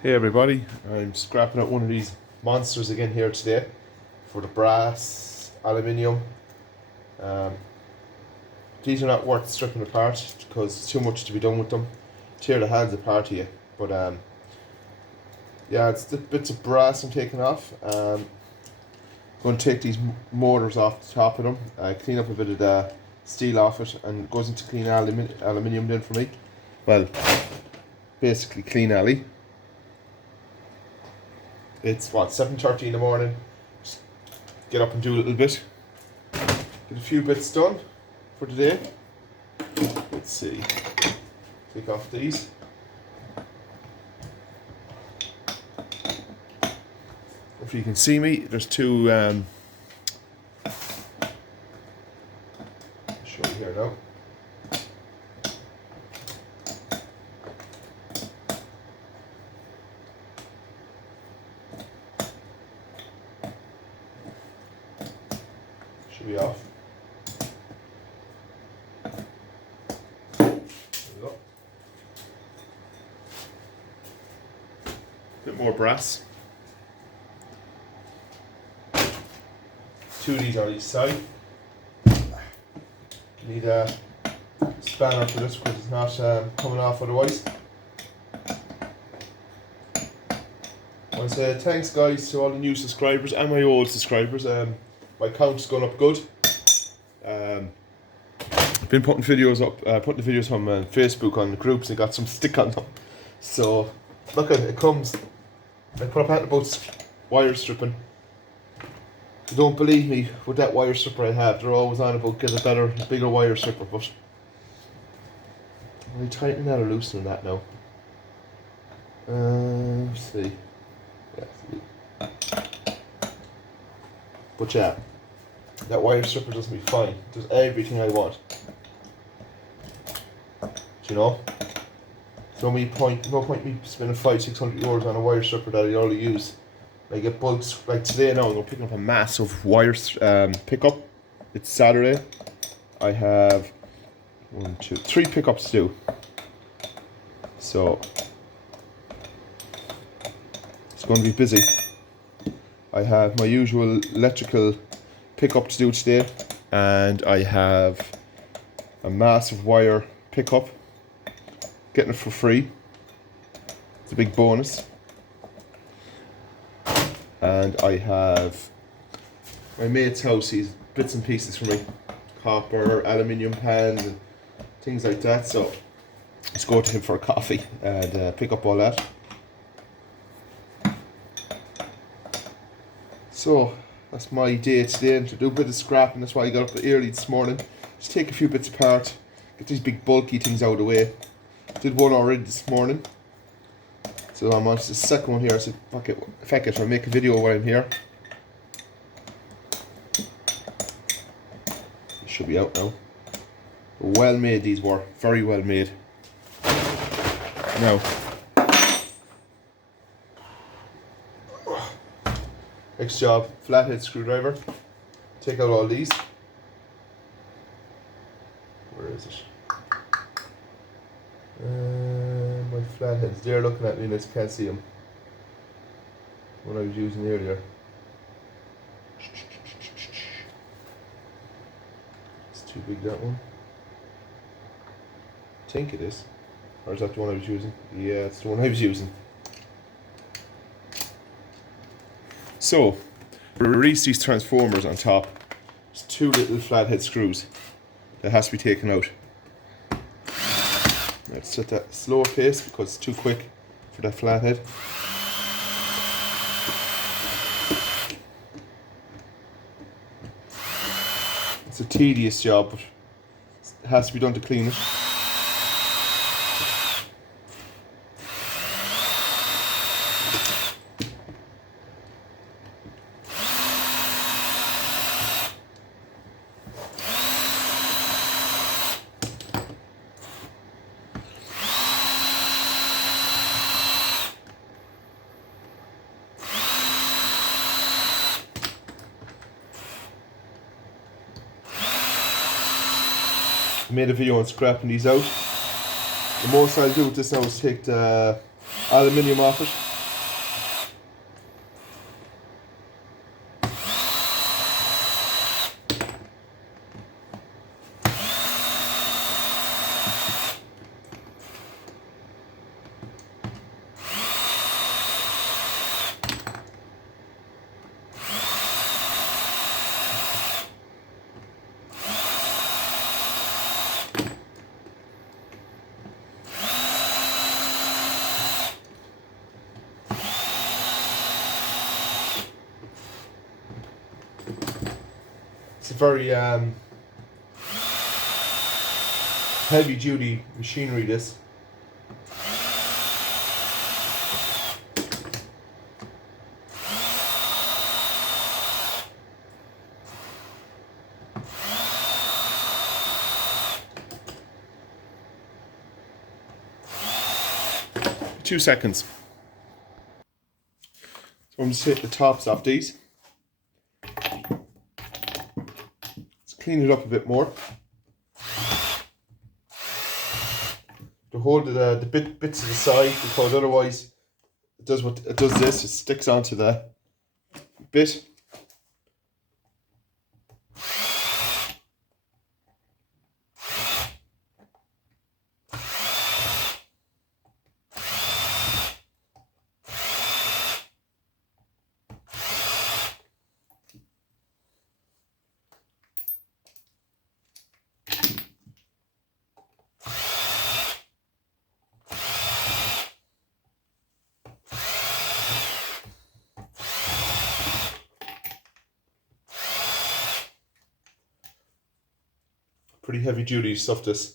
Hey everybody, I'm scrapping out one of these monsters again here today for the brass, aluminium. Um, these are not worth stripping apart because it's too much to be done with them. Tear the hands apart here. But yeah, it's the bits of brass I'm taking off. Going to take these motors off the top of them, clean up a bit of the steel off it, and it goes into clean aluminium then for me. Well, basically clean alley. It's what, 7:30 in the morning. Just get up and do a little bit. Get a few bits done for today. Let's see. Take off these. If you can see me, there's two. Show you here now. Should be off. There we go. Bit more brass. Two of these on each side. Need a spanner for this because it's not coming off otherwise. I want to say thanks guys to all the new subscribers and my old subscribers. My count's gone up good. I've been putting videos up, putting the videos on Facebook on the groups and got some stick on them. So look at it, comes. I put up about wire stripping. You don't believe me with that wire stripper I have. They're always on about get a better, bigger wire stripper, but are we tightening that or loosening that now? Let's see. Yeah. But yeah, that wire stripper does me fine. It does everything I want. Do you know? No point me spending 500-600 euros on a wire stripper that I already use. I get bulks like today now. I'm picking up a massive wire pickup. It's Saturday. I have 1, 2, 3 pickups to do. So it's going to be busy. I have my usual electrical pickup to do today, and I have a massive wire pickup. Getting it for free. It's a big bonus. And I have my mate's house. He's bits and pieces for me, copper, aluminium pans, and things like that. So let's go to him for a coffee and pick up all that. So that's my day today, and to do a bit of scrapping. That's why I got up early this morning. Just take a few bits apart, get these big bulky things out of the way. Did one already this morning. So I'm on to the second one here. I said, fuck it, I'll make a video while I'm here. It should be out now. Well made these were, very well made. Now, next job, flathead screwdriver. Take out all these. Where is it? My flatheads, they're looking at me and I just can't see them. What I was using earlier. It's too big, that one. I think it is. Or is that the one I was using? Yeah, it's the one I was using. So, to release these transformers on top, there's 2 little flathead screws that has to be taken out. Let's set that slower pace because it's too quick for that flathead. It's a tedious job, but it has to be done to clean it. I made a video on scrapping these out. The most I'll do with this now is take the aluminium off it It's a very heavy duty machinery, this. Two seconds. So I'm just take the tops off these. Let's clean it up a bit more. To hold the bits to the side, because otherwise it does what it does. This it sticks onto the bit. Pretty heavy duty stuff, this.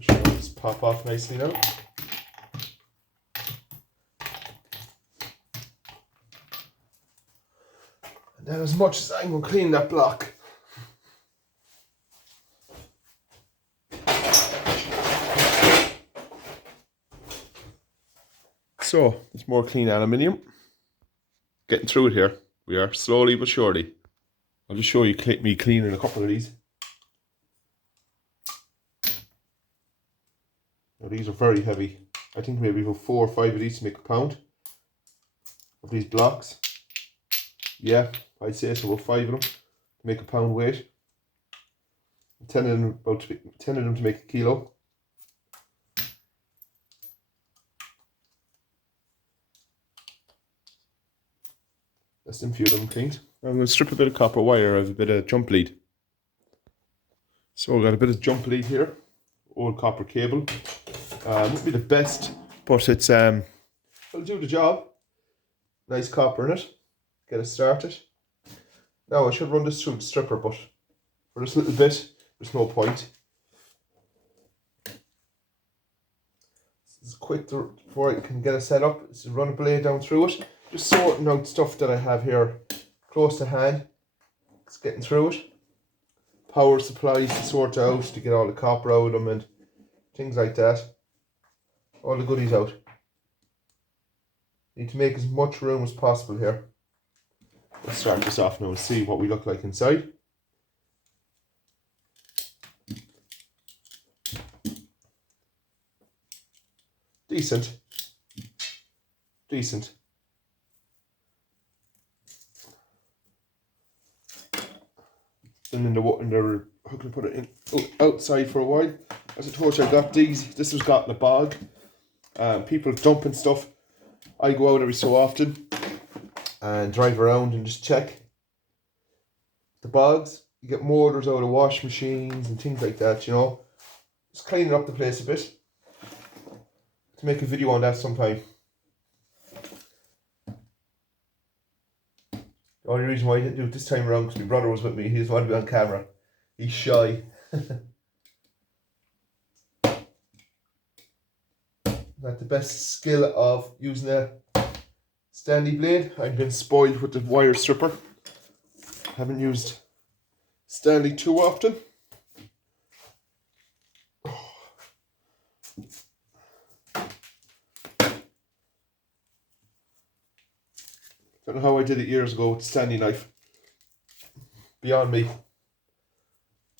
Sure, just pop off nicely now. And then as much as I'm going to clean that block. So, it's more clean aluminium. Getting through it here. We are, slowly but surely. I'll just show you me cleaning a couple of these. Now these are very heavy. I think maybe about 4 or 5 of these to make a pound of these blocks. Yeah, I'd say it's about 5 of them to make a pound weight. 10 of them to make a kilo. Less than a few of them cleaned. I'm going to strip a bit of copper wire. I have a bit of jump lead. So I've got a bit of jump lead here. Old copper cable. Won't be the best, but it's it'll do the job. Nice copper in it. Get it started. Now I should run this through the stripper, but for this little bit, there's no point. This is quick before I can get it set up. Is to run a blade down through it. Just sorting out stuff that I have here close to hand. It's getting through it. Power supplies to sort out, to get all the copper out of them and things like that. All the goodies out. Need to make as much room as possible here. Let's start this off now and see what we look like inside. Decent. Decent. And how can I put it in? Outside for a while. As I told you, I got these. This was got in a bog. People dumping stuff. I go out every so often and drive around and just check the bogs. You get motors out of wash machines and things like that, you know. Just cleaning up the place a bit. To make a video on that sometime. The only reason why I didn't do it this time around because my brother was with me. He just wanted to be on camera. He's shy. Not the best skill of using a Stanley blade. I've been spoiled with the wire stripper. Haven't used Stanley too often. Don't know how I did it years ago with the Stanley knife. Beyond me.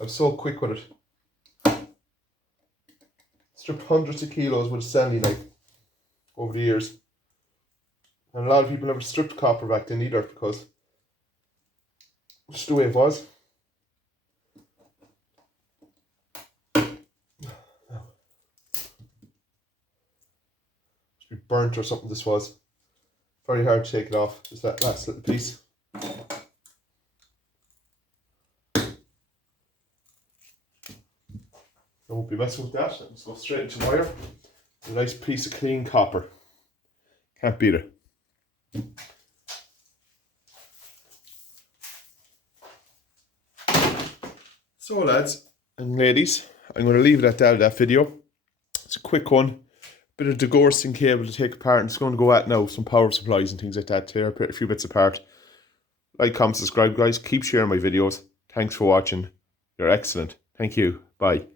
I'm so quick with it. Stripped hundreds of kilos with a Stanley knife over the years. And a lot of people never stripped copper back then either because it's just the way it was. be burnt or something. This was very hard to take it off. Just that last little piece. I won't be messing with that. Let's go straight into wire. A nice piece of clean copper. Can't beat it. So lads and ladies, I'm going to leave it at that video. It's a quick one. Bit of degaussing cable to take apart. I'm just going to go at now some power supplies and things like that. Tear a few bits apart. Like, comment, subscribe guys. Keep sharing my videos. Thanks for watching. You're excellent. Thank you. Bye.